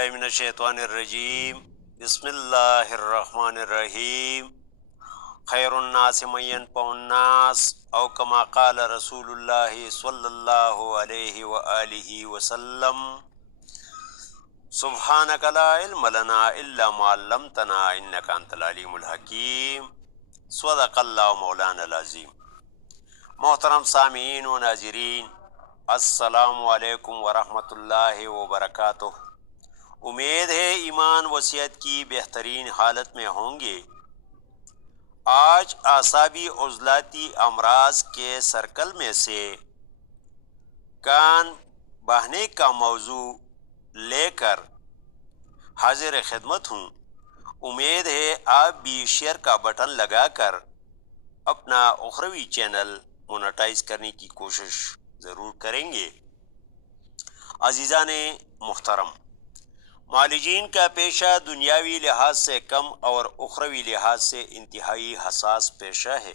باللہ من الشیطان الرجیم بسم اللہ الرحمن الرحیم خیر الناس من ينفع الناس او کما قال رسول اللہ صلی اللہ علیہ وآلہ وسلم سبحانک لا علم لنا الا ما علمتنا انک انت العلیم الحکیم صدق اللہ مولانا العظیم۔ محترم سامعین و ناظرین، السلام علیکم ورحمۃ اللہ وبرکاتہ۔ امید ہے ایمان و صحت کی بہترین حالت میں ہوں گے۔ آج اعصابی عضلاتی امراض کے سرکل میں سے کان بہنے کا موضوع لے کر حاضر خدمت ہوں۔ امید ہے آپ بھی شیئر کا بٹن لگا کر اپنا اخروی چینل مونیٹائز کرنے کی کوشش ضرور کریں گے۔ عزیزان محترم، معالجین کا پیشہ دنیاوی لحاظ سے کم اور اخروی لحاظ سے انتہائی حساس پیشہ ہے،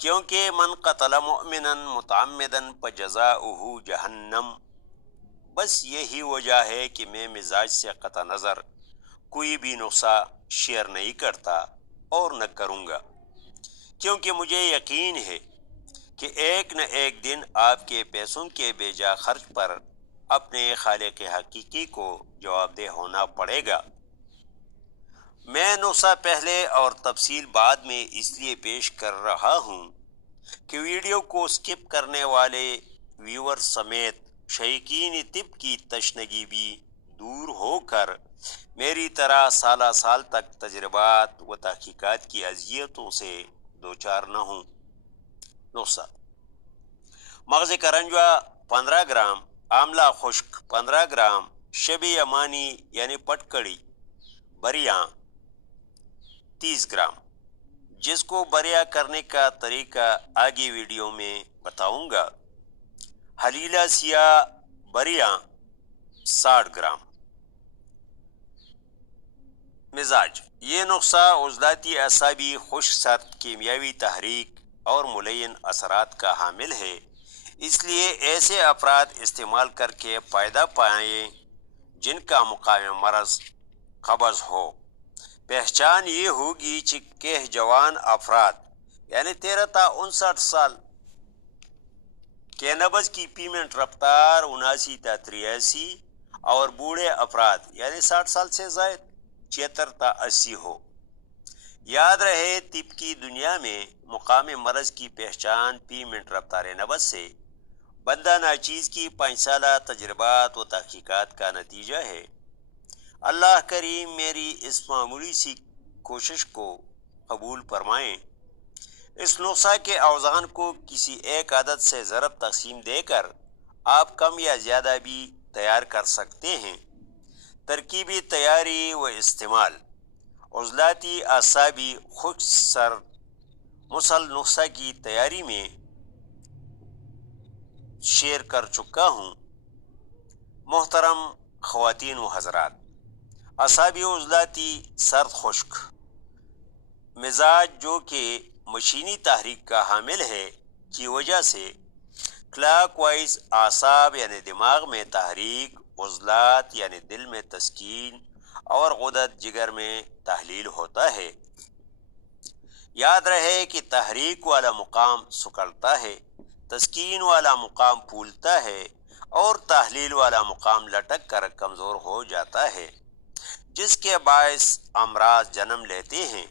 کیونکہ من قتل مؤمنا متعمدا فجزاؤہ جہنم۔ بس یہی وجہ ہے کہ میں مزاج سے قطع نظر کوئی بھی نقصہ شیئر نہیں کرتا اور نہ کروں گا، کیونکہ مجھے یقین ہے کہ ایک نہ ایک دن آپ کے پیسوں کے بے جا خرچ پر اپنے خالق حقیقی کو جواب دہ ہونا پڑے گا۔ میں نقصہ پہلے اور تفصیل بعد میں اس لیے پیش کر رہا ہوں کہ ویڈیو کو سکپ کرنے والے ویور سمیت شائقین طب کی تشنگی بھی دور ہو کر میری طرح سالہ سال تک تجربات و تحقیقات کی اذیتوں سے دوچار نہ ہوں۔ نقصہ: مغز کرنجوا 15 گرام، آملہ خشک 15 گرام، شب یمانی یعنی پٹکڑی بریاں 30 گرام، جس کو بریا کرنے کا طریقہ آگے ویڈیو میں بتاؤں گا۔ حلیلہ سیاہ بریاں 60 گرام۔ مزاج: یہ نقصہ عضلاتی اعصابی خشک سرد کیمیاوی تحریک اور ملین اثرات کا حامل ہے، اس لیے ایسے افراد استعمال کر کے فائدہ پائیں جن کا مقام مرض قبض ہو۔ پہچان یہ ہوگی کہ جوان افراد یعنی 13 تا 59 سال کے نبض کی پیمنٹ رفتار 79 تا 83 اور بوڑھے افراد یعنی 60 سال سے زائد 76 تا 80 ہو۔ یاد رہے، طب کی دنیا میں مقام مرض کی پہچان پی منٹ رفتار نبض سے بندہ ناچیز کی 5 سالہ تجربات و تحقیقات کا نتیجہ ہے۔ اللہ کریم میری اس معمولی سی کوشش کو قبول فرمائیں۔ اس نقصہ کے اوزان کو کسی ایک عدد سے ضرب تقسیم دے کر آپ کم یا زیادہ بھی تیار کر سکتے ہیں۔ ترکیبی تیاری و استعمال: عضلاتی اعصابی خشک سرد مسل نسخہ کی تیاری میں شیئر کر چکا ہوں۔ محترم خواتین و حضرات، اعصابی عضلاتی سرد خشک مزاج جو کہ مشینی تحریک کا حامل ہے کی وجہ سے کلاک وائز اعصاب یعنی دماغ میں تحریک، عضلات یعنی دل میں تسکین اور غدد جگر میں تحلیل ہوتا ہے۔ یاد رہے کہ تحریک والا مقام سکڑتا ہے، تسکین والا مقام پھولتا ہے اور تحلیل والا مقام لٹک کر کمزور ہو جاتا ہے، جس کے باعث امراض جنم لیتے ہیں۔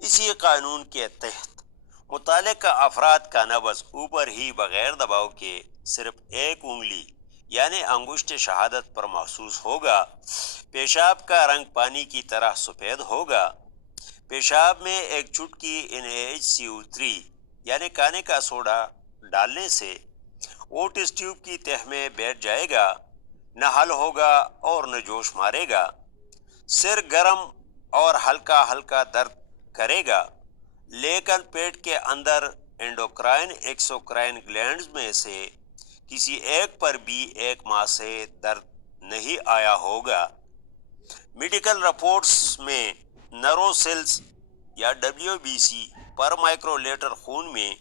اسی قانون کے تحت متعلقہ افراد کا نبض اوپر ہی بغیر دباؤ کے صرف ایک انگلی یعنی انگشت شہادت پر محسوس ہوگا۔ پیشاب کا رنگ پانی کی طرح سفید ہوگا۔ پیشاب میں ایک چٹکی NaHCO3 یعنی کانے کا سوڈا ڈالنے سے وہ ٹیسٹ ٹیوب کی تہ میں بیٹھ جائے گا، نہ حل ہوگا اور نہ جوش مارے گا۔ سر گرم اور ہلکا ہلکا درد کرے گا، لیکن پیٹ کے اندر اینڈوکرائن ایکسوکرائن گلینڈز میں سے کسی ایک پر بھی 1 ماہ سے درد نہیں آیا ہوگا۔ میڈیکل رپورٹس میں نرو سیلز یا WBC پر مائکرو لیٹر خون میں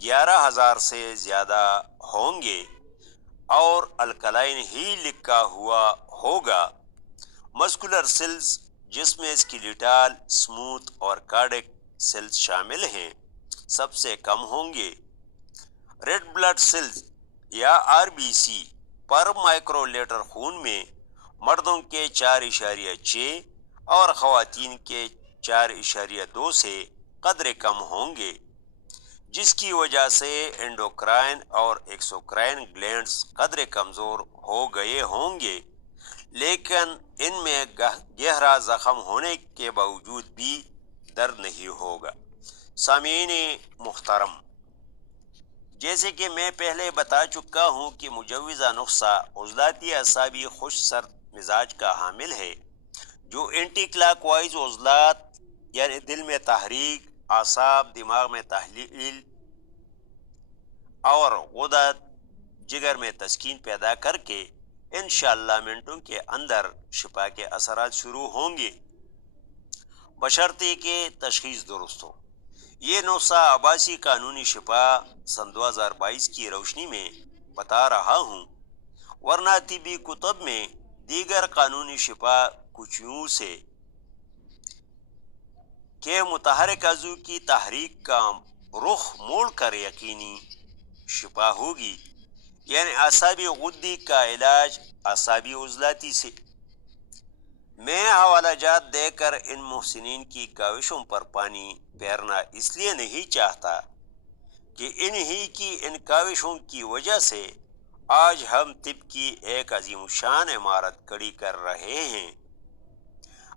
11,000 سے زیادہ ہوں گے اور الکلائن ہی لکھا ہوا ہوگا۔ مسکولر سیلز جس میں اسکیلیٹال، سموتھ اور کارڈک سیلز شامل ہیں سب سے کم ہوں گے۔ ریڈ بلڈ سیلز یا آر بی سی پر مائکرو لیٹر خون میں مردوں کے 4.6 اور خواتین کے 4.2 سے قدرے کم ہوں گے، جس کی وجہ سے انڈوکرائن اور ایکسوکرائن گلینڈز قدرے کمزور ہو گئے ہوں گے، لیکن ان میں گہرا زخم ہونے کے باوجود بھی درد نہیں ہوگا۔ سامعین محترم، جیسے کہ میں پہلے بتا چکا ہوں کہ مجوزہ نسخہ عضلاتی اعصابی خوش سرد مزاج کا حامل ہے، جو اینٹی کلاک وائز عضلات یعنی دل میں تحریک، اعصاب، دماغ میں تحلیل اور غدد جگر میں تسکین پیدا کر کے انشاءاللہ منٹوں کے اندر شفا کے اثرات شروع ہوں گے، بشرطے کہ تشخیص درست ہو۔ یہ نسخہ آباسی قانونی شفا سن 2022 کی روشنی میں بتا رہا ہوں، ورنہ طبی کتب میں دیگر قانونی شفا کچھ یوں سے کہ متحرک عضو کی تحریک کا رخ موڑ کر یقینی شفا ہوگی، یعنی اعصابی غدی کا علاج اعصابی عضلاتی سے۔ میں حوالہ جات دے کر ان محسنین کی کاوشوں پر پانی پھیرنا اس لیے نہیں چاہتا کہ انہی کی ان کاوشوں کی وجہ سے آج ہم طب کی ایک عظیم الشان عمارت کھڑی کر رہے ہیں۔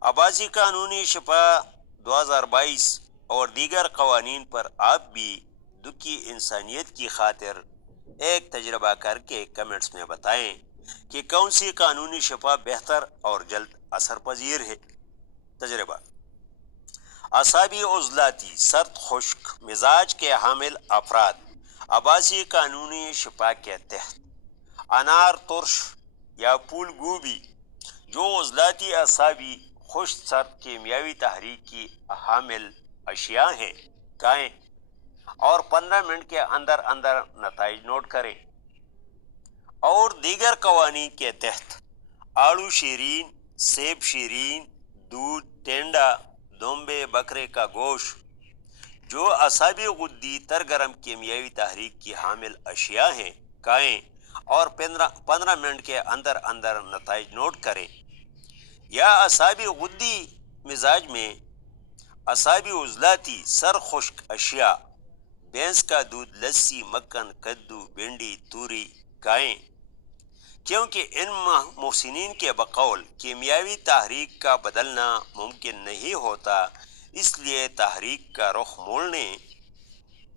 آباسی قانونی شفا 2022 اور دیگر قوانین پر آپ بھی دکھی انسانیت کی خاطر ایک تجربہ کر کے کمنٹس میں بتائیں کہ کون سی قانونی شفا بہتر اور جلد اثر پذیر ہے۔ تجربہ: اعصابی عضلاتی سرد خشک مزاج کے حامل افراد آباسی قانونی شفا کے تحت انار، ترش یا پھول گوبھی جو عضلاتی اعصابی خشک سرد کیمیاوی تحریک کی حامل اشیاء ہیں کھائیں اور 15 منٹ کے اندر اندر نتائج نوٹ کریں۔ اور دیگر قوانین کے تحت آڑو شیرین، سیب شیرین، دودھ، ٹینڈا، دومبے بکرے کا گوشت جو اعصابی غدی ترگرم کیمیاوی تحریک کی حامل اشیاء ہیں کھائیں اور 15 منٹ کے اندر اندر نتائج نوٹ کریں۔ یا اعصابی غدی مزاج میں اعصابی عضلاتی سر خشک اشیاء بھینس کا دودھ، لسی، مکھن، کدو، بھنڈی، توری کھائیں، کیونکہ ان محسنین کے بقول کیمیاوی تحریک کا بدلنا ممکن نہیں ہوتا، اس لیے تحریک کا رخ موڑنے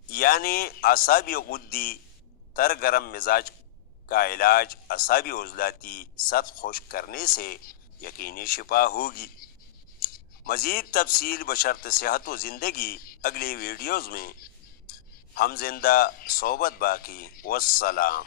یعنی اعصابی غدی ترگرم مزاج کا علاج اعصابی عضلاتی سرد خشک کرنے سے یقینی شفا ہوگی۔ مزید تفصیل بشرط صحت و زندگی اگلی ویڈیوز میں۔ ہم زندہ، صحبت باقی، والسلام۔